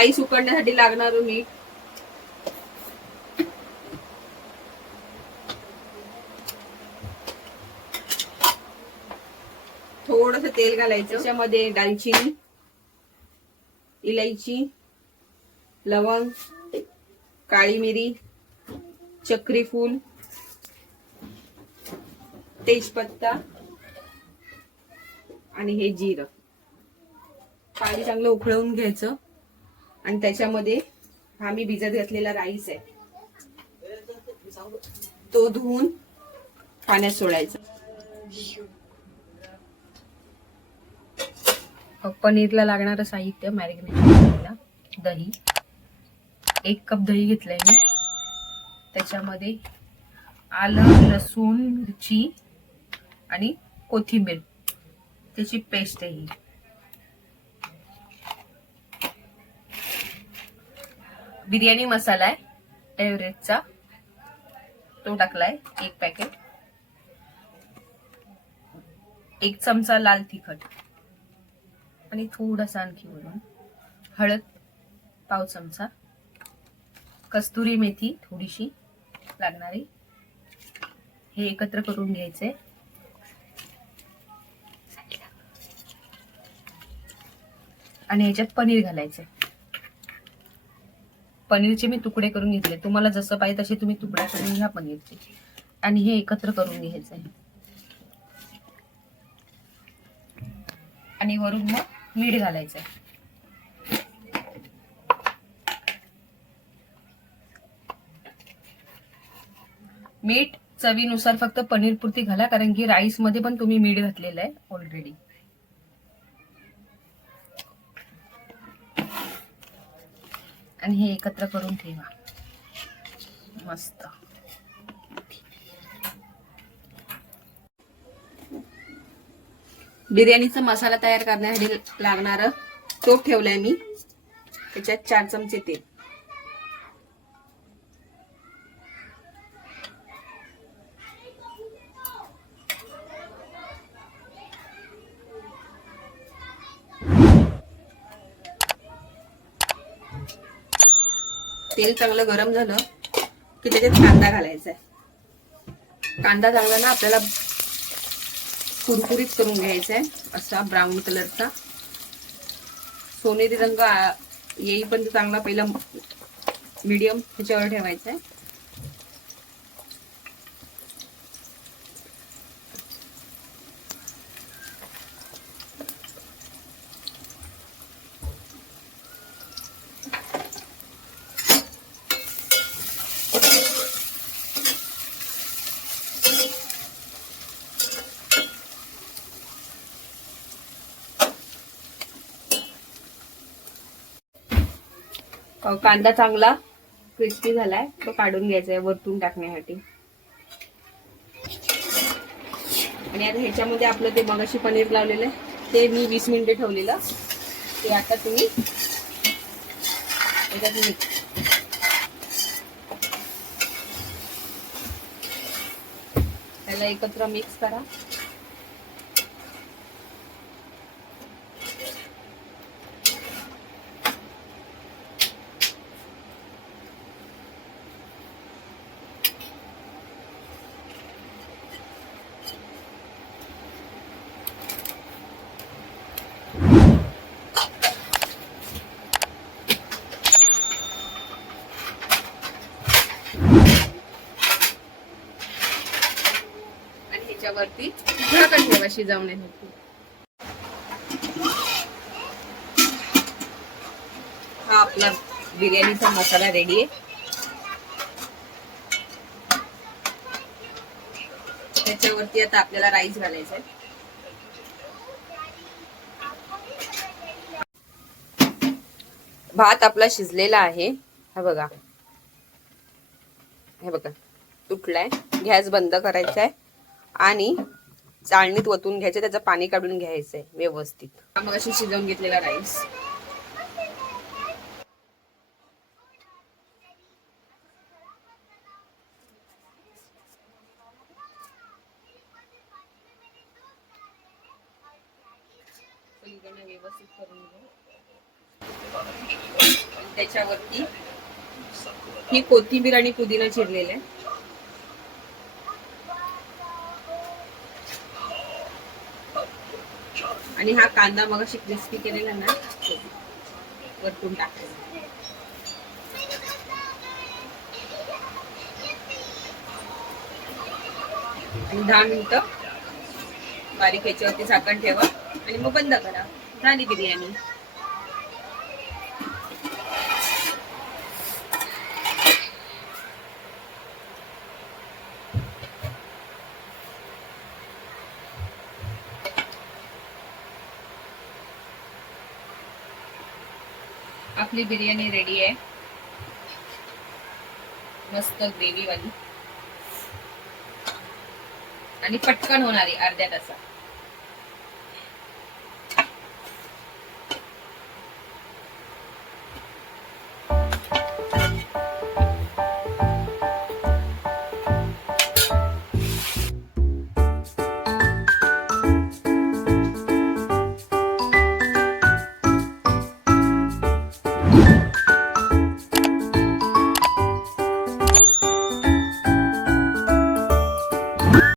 Rice उकडण्यासाठी लागणारं मीठ, थोडंसं तेल घालायचं, त्याच्यामध्ये दालचिनी, इलायची, लवंग, काळी मिरी, चक्री फूल, तेजपत्ता आणि हे जिरं. पाणी चांगलं उकळवून घ्यायचं आणि त्याच्यामध्ये हा मी भिजत घातलेला राईस आहे तो धुवून पाण्यात सोडायचा. पनीरला लागणारं साहित्य मॅरिनेशनला: दही, 1 कप दही घेतलंय मी. त्याच्यामध्ये आलं, लसूण, मिरची आणि कोथिंबीर त्याची पेस्ट आहे. बिर्याणी मसाला आहे एव्हरेस्टचा, तो टाकलाय 1 पॅकेट. 1 चमचा लाल तिखट आणि थोडासा आणखी वरून हळद, पाव चमचा, कस्तुरी मेथी थोडीशी लागणारी. हे एकत्र करून घ्यायचे आणि ह्याच्यात पनीर घालायचे. पनीरचे मी तुकडे करून घेतले, तुम्हाला जसं पाहिजे तसे तुम्ही तुकडे करून घ्या पनीरचे. आणि हे एकत्र करून घ्यायचं आहे. आणि वरून मग मीठ घालायचं आहे. मीठ चवीनुसार फक्त पनीर पुरती घाला, कारण की राईस मध्ये पण तुम्ही मीठ घातलेलं आहे ऑलरेडी. आणि हे एकत्र करून ठेवा मस्त. बिर्याणीचा मसाला तयार करण्यासाठी लागणारं तूप ठेवलंय मी. त्याच्यात 4 चमचे तेल, तेल चांगलं गरम झालं की त्याच्यात कांदा घालायचा आहे. कांदा चांगला ना आपल्याला कुरकुरीत करून घ्यायचा आहे, असा ब्राऊन कलरचा. सोनेरी रंग येईपर्यंत चांगला पहिला मीडियम ह्याच्यावर ठेवायचा आहे. कांदा चांगला क्रिस्पी झालाय, तो काढून घ्यायचा आहे वरतून टाकण्यासाठी. आणि आता ह्याच्यामध्ये आपलं ते मगाशी पनीर लावलेलं आहे ते मी 20 मिनिटे ठेवलेलं, ते आता तुम्ही त्याला एकत्र मिक्स करा. वरती झाकण ठेवा शिजवण्यासाठी. हा आपला बिर्याणीचा मसाला रेडी आहे. त्याच्यावरती आता आपल्याला राईस घालायचा आहे. भात आपला शिजलेला आहे, हा बघा, हे बघा तुटलाय. गॅस बंद करायचा आहे आणि चाळणीत ओतून घ्यायचं, त्याचं पाणी काढून घ्यायचंय व्यवस्थित. मग अशी शिजवून घेतलेला राईस. व्यवस्थित करून घ्या. त्याच्यावरती ही कोथिंबीर आणि पुदिना चिरलेला आहे. आणि हा कांदा मगाशी क्रिस्पी केलेला ना वरतून टाकायचा. आणि 10 मिनिटं बारीक ह्याच्यावरती झाकण ठेवा आणि मग बंद करा. झाली बिर्याणी. आपली बिर्याणी रेडी आहे. मस्त ग्रेव्ही वाली आणि पटकन होणारी अर्ध्या तासात.